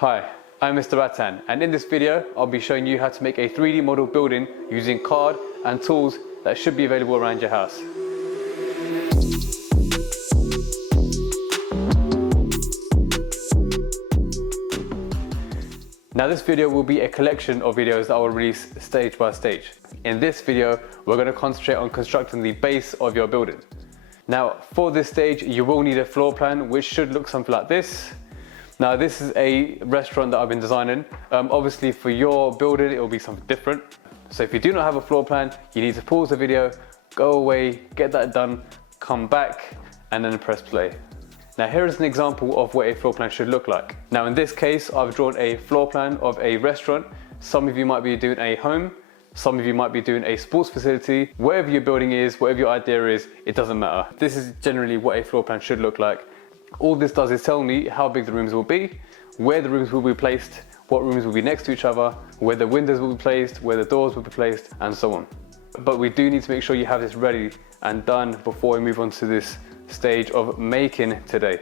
Hi, I'm Mr. Rattan, and in this video I'll be showing you how to make a 3D model building using card and tools that should be available around your house. Now this video will be a collection of videos that I will release stage by stage. In this video we're going to concentrate on constructing the base of your building. Now for this stage you will need a floor plan which should look something like this. Now this is a restaurant that I've been designing. Obviously for your building it will be something different. So if you do not have a floor plan, you need to pause the video, go away, get that done, come back and then press play. Now here is an example of what a floor plan should look like. Now in this case I've drawn a floor plan of a restaurant. Some of you might be doing a home, some of you might be doing a sports facility. Whatever your building is, whatever your idea is, it doesn't matter. This is generally what a floor plan should look like. All this does is tell me how big the rooms will be, where the rooms will be placed, what rooms will be next to each other, where the windows will be placed, where the doors will be placed, and so on. But we do need to make sure you have this ready and done before we move on to this stage of making today.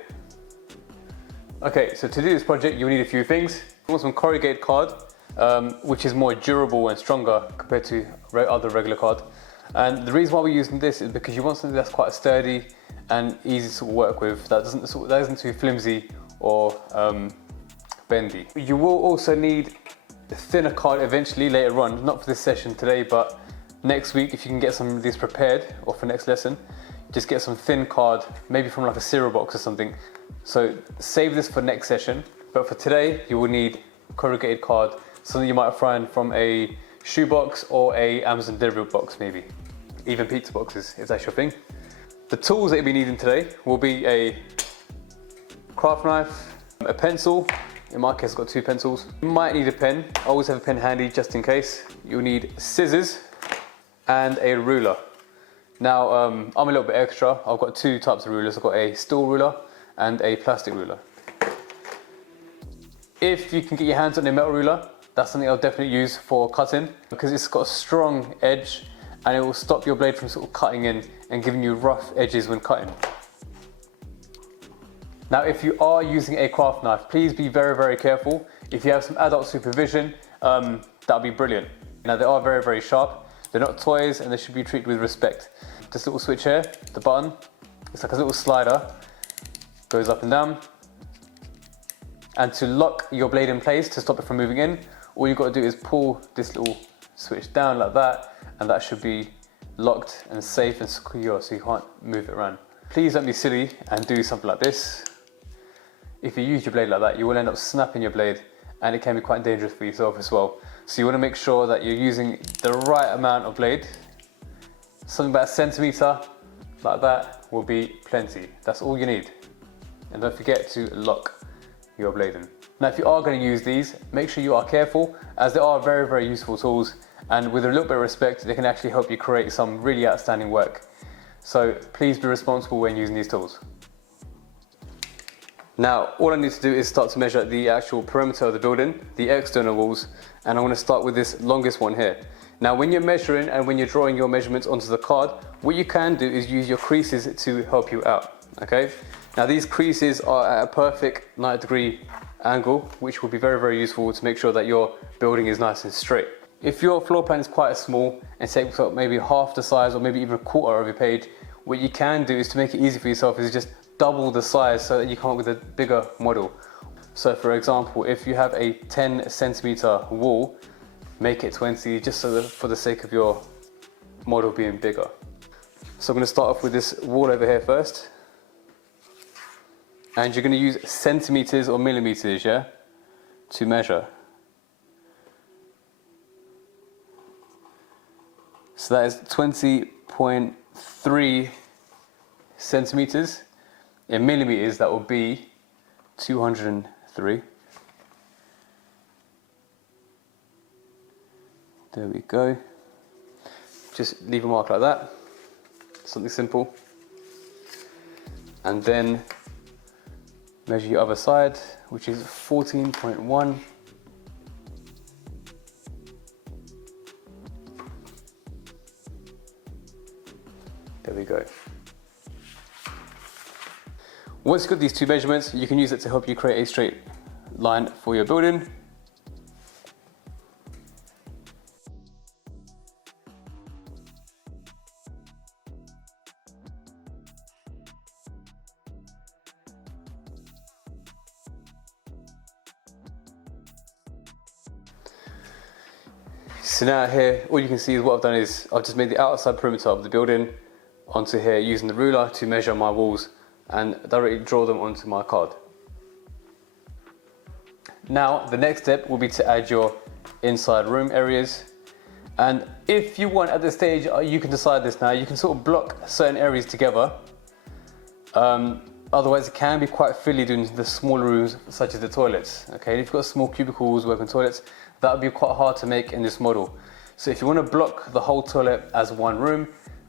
Okay, so to do this project you'll need a few things. You want some corrugated card, which is more durable and stronger compared to other regular card. And the reason why we're using this is because you want something that's quite sturdy and easy to work with, that isn't too flimsy or bendy. You will also need a thinner card eventually later on, not for this session today, but next week if you can get some of these prepared, or for next lesson, just get some thin card, maybe from like a cereal box or something. So save this for next session, but for today you will need corrugated card, something you might find from a shoebox or a Amazon delivery box maybe, even pizza boxes if that's your thing. The tools that you'll be needing today will be a craft knife, a pencil. In my case I've got 2 pencils. You might need a pen, I always have a pen handy just in case. You'll need scissors and a ruler. Now I'm a little bit extra, I've got 2 types of rulers. I've got a steel ruler and a plastic ruler. If you can get your hands on a metal ruler, that's something I'll definitely use for cutting, because it's got a strong edge and it will stop your blade from sort of cutting in and giving you rough edges when cutting. Now if you are using a craft knife, please be very, very careful. If you have some adult supervision, that'll be brilliant. Now they are very, very sharp. They're not toys and they should be treated with respect. This little switch here, the button, it's like a little slider, goes up and down. And to lock your blade in place, to stop it from moving in, all you've got to do is pull this little switch down like that, and that should be locked and safe and secure so you can't move it around. Please don't be silly and do something like this. If you use your blade like that, you will end up snapping your blade and it can be quite dangerous for yourself as well. So you want to make sure that you're using the right amount of blade. Something about 1 centimeter like that will be plenty. That's all you need. And don't forget to lock your blade in. Now if you are going to use these, make sure you are careful, as they are very, very useful tools, and with a little bit of respect they can actually help you create some really outstanding work. So please be responsible when using these tools. Now all I need to do is start to measure the actual perimeter of the building, the external walls, and I want to start with this longest one here. Now when you're measuring and when you're drawing your measurements onto the card, what you can do is use your creases to help you out, okay? Now these creases are at a perfect 90-degree angle, which will be very, very useful to make sure that your building is nice and straight. If your floor plan is quite small and takes up maybe half the size or maybe even a quarter of your page, what you can do is, to make it easy for yourself, is just double the size so that you come up with a bigger model. So for example, if you have a 10 centimeter wall, make it 20, just so that for the sake of your model being bigger. So I'm going to start off with this wall over here first. And you're going to use centimeters or millimeters, yeah, to measure. So that is 20.3 centimeters. In millimeters, that will be 203. There we go. Just leave a mark like that. Something simple. And then measure your other side, which is 14.1. There we go. Once you've got these 2 measurements, you can use it to help you create a straight line for your building. So now here, all you can see is what I've done is I've just made the outside perimeter of the building onto here using the ruler to measure my walls and directly draw them onto my card. Now the next step will be to add your inside room areas, and if you want at this stage, you can decide this now, you can sort of block certain areas together. Otherwise it can be quite fiddly doing the smaller rooms such as the toilets. Okay, if you've got small cubicles, working toilets, that would be quite hard to make in this model. So if you want to block the whole toilet as one room,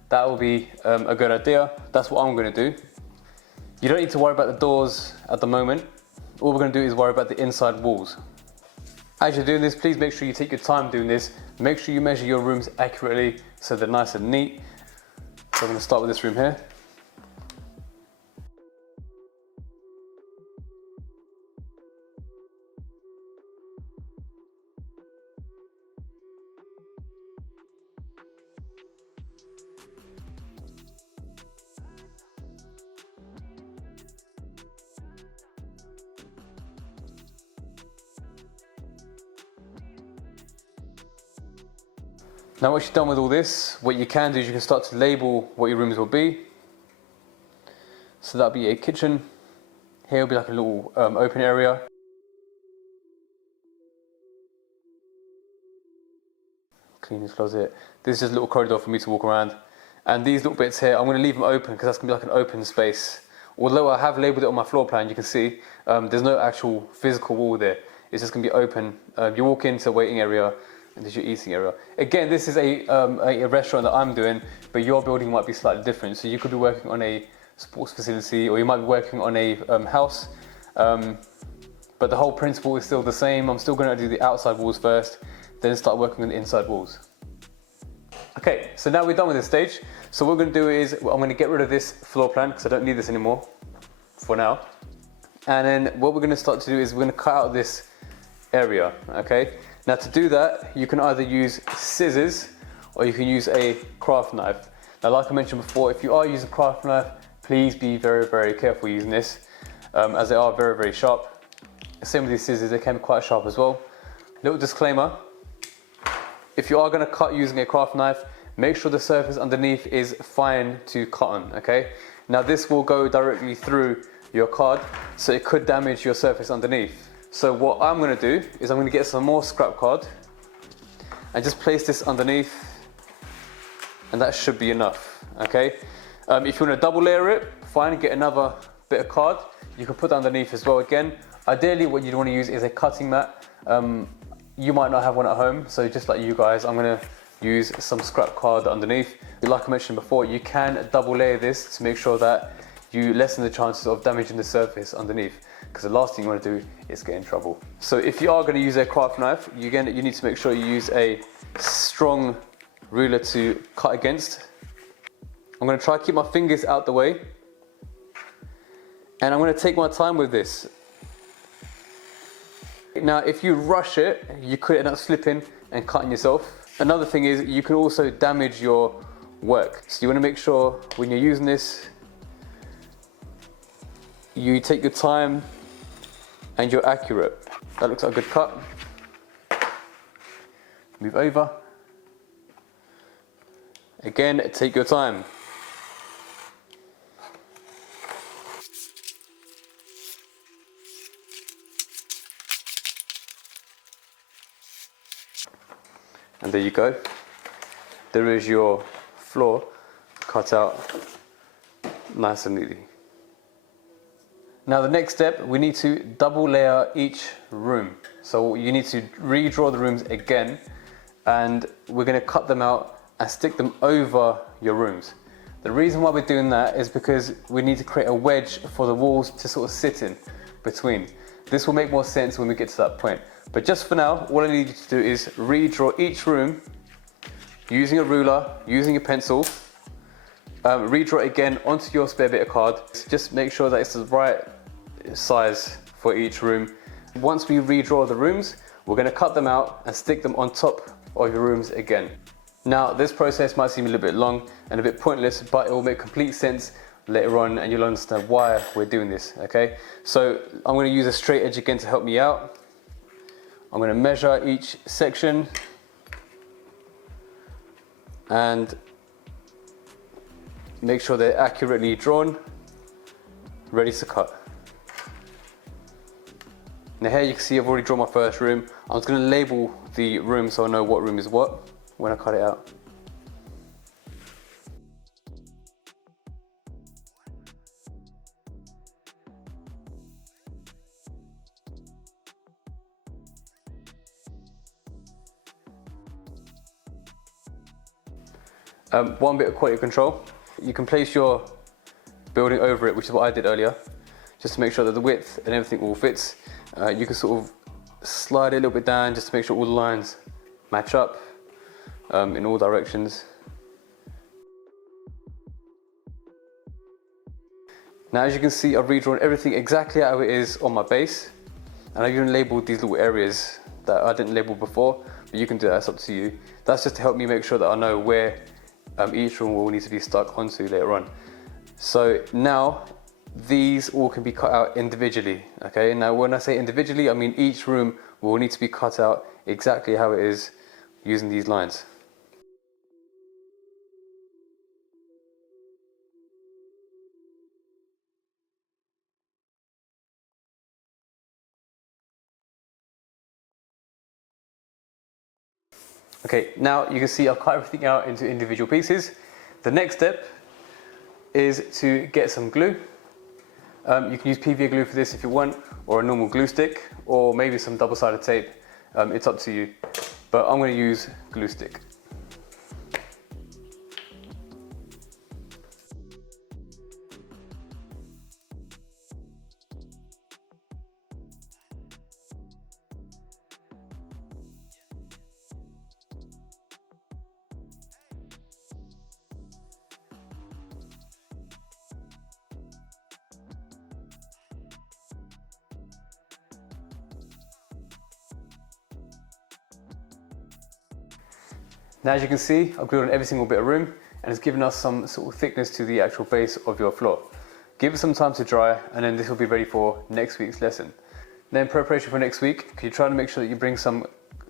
that will be a good idea. That's what I'm going to do. You don't need to worry about the doors at the moment. All we're going to do is worry about the inside walls. As you're doing this, please make sure you take your time doing this. Make sure you measure your rooms accurately so they're nice and neat. So I'm going to start with this room here. Now once you're done with all this, what you can do is you can start to label what your rooms will be. So that'll be a kitchen. Here will be like a little open area. Cleaner's closet. This is just a little corridor for me to walk around. And these little bits here, I'm going to leave them open because that's going to be like an open space. Although I have labelled it on my floor plan, you can see there's no actual physical wall there. It's just going to be open. You walk into a waiting area, and there's your eating area. Again, this is a restaurant that I'm doing, but your building might be slightly different. So you could be working on a sports facility, or you might be working on a house. But the whole principle is still the same. I'm still going to do the outside walls first, then start working on the inside walls. Okay, so now we're done with this stage. So what we're going to do is, I'm going to get rid of this floor plan because I don't need this anymore for now. And then what we're going to start to do is we're going to cut out this area, okay? Now to do that, you can either use scissors or you can use a craft knife. Now like I mentioned before, if you are using a craft knife, please be very, very careful using this, as they are very, very sharp. Same with these scissors, they can be quite sharp as well. Little disclaimer, if you are going to cut using a craft knife, make sure the surface underneath is fine to cut on, okay? Now this will go directly through your card, so it could damage your surface underneath. So what I'm going to do is I'm going to get some more scrap card and just place this underneath, and that should be enough, okay? If you want to double layer it, fine, get another bit of card. You can put that underneath as well again. Ideally what you'd want to use is a cutting mat. You might not have one at home, so just like you guys, I'm going to use some scrap card underneath. Like I mentioned before, you can double layer this to make sure that you lessen the chances of damaging the surface underneath, because the last thing you want to do is get in trouble. So if you are going to use a craft knife, you need to make sure you use a strong ruler to cut against. I'm going to try to keep my fingers out the way, and I'm going to take my time with this. Now if you rush it, you could end up slipping and cutting yourself. Another thing is you can also damage your work. So you want to make sure when you're using this, you take your time and you're accurate. That looks like a good cut. Move over. Again, take your time. And there you go. There is your floor cut out nice and neatly. Now the next step, we need to double layer each room. So you need to redraw the rooms again, and we're going to cut them out and stick them over your rooms. The reason why we're doing that is because we need to create a wedge for the walls to sort of sit in between. This will make more sense when we get to that point. But just for now, all I need you to do is redraw each room using a ruler, using a pencil. Redraw it again onto your spare bit of card. Just make sure that it's the right size for each room. Once we redraw the rooms, we're going to cut them out and stick them on top of your rooms again. Now, this process might seem a little bit long and a bit pointless, but it will make complete sense later on and you'll understand why we're doing this, okay? So I'm going to use a straight edge again to help me out. I'm going to measure each section and make sure they're accurately drawn, ready to cut. Now here you can see I've already drawn my first room. I'm just going to label the room so I know what room is what when I cut it out. One bit of quality control. You can place your building over it, which is what I did earlier, just to make sure that the width and everything all fits. You can sort of slide it a little bit down just to make sure all the lines match up in all directions. Now as you can see, I've redrawn everything exactly how it is on my base, and I've even labelled these little areas that I didn't label before, but you can do that, it's up to you. That's just to help me make sure that I know where each room will need to be stuck onto later on. So now these all can be cut out individually, okay? Now when I say individually, I mean each room will need to be cut out exactly how it is using these lines. Okay, now you can see I've cut everything out into individual pieces. The next step is to get some glue. You can use PVA glue for this if you want, or a normal glue stick, or maybe some double-sided tape. It's up to you, but I'm going to use glue stick. Now as you can see, I've glued on every single bit of room and it's given us some sort of thickness to the actual base of your floor. Give it some time to dry and then this will be ready for next week's lesson. Then in preparation for next week, you try to make sure that you bring some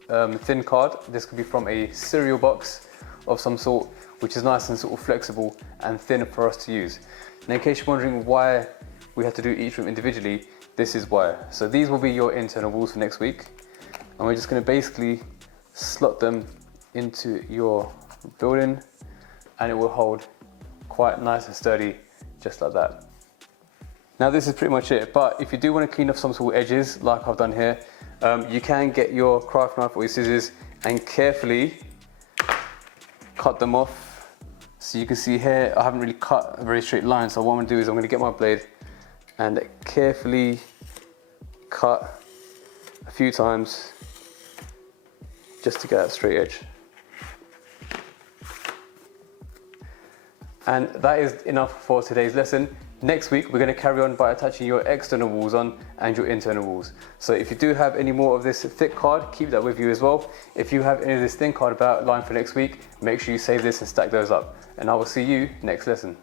thin card. This could be from a cereal box of some sort, which is nice and sort of flexible and thin for us to use. And in case you're wondering why we have to do each room individually, this is why. So these will be your internal walls for next week. And we're just going to basically slot them into your building and it will hold quite nice and sturdy just like that. Now this is pretty much it, but if you do want to clean up some sort of edges like I've done here, you can get your craft knife or your scissors and carefully cut them off. So you can see here I haven't really cut a very straight line, so what I'm going to do is I'm going to get my blade and carefully cut a few times just to get that straight edge. And that is enough for today's lesson. Next week, we're going to carry on by attaching your external walls on and your internal walls. So if you do have any more of this thick card, keep that with you as well. If you have any of this thin card about line for next week, make sure you save this and stack those up. And I will see you next lesson.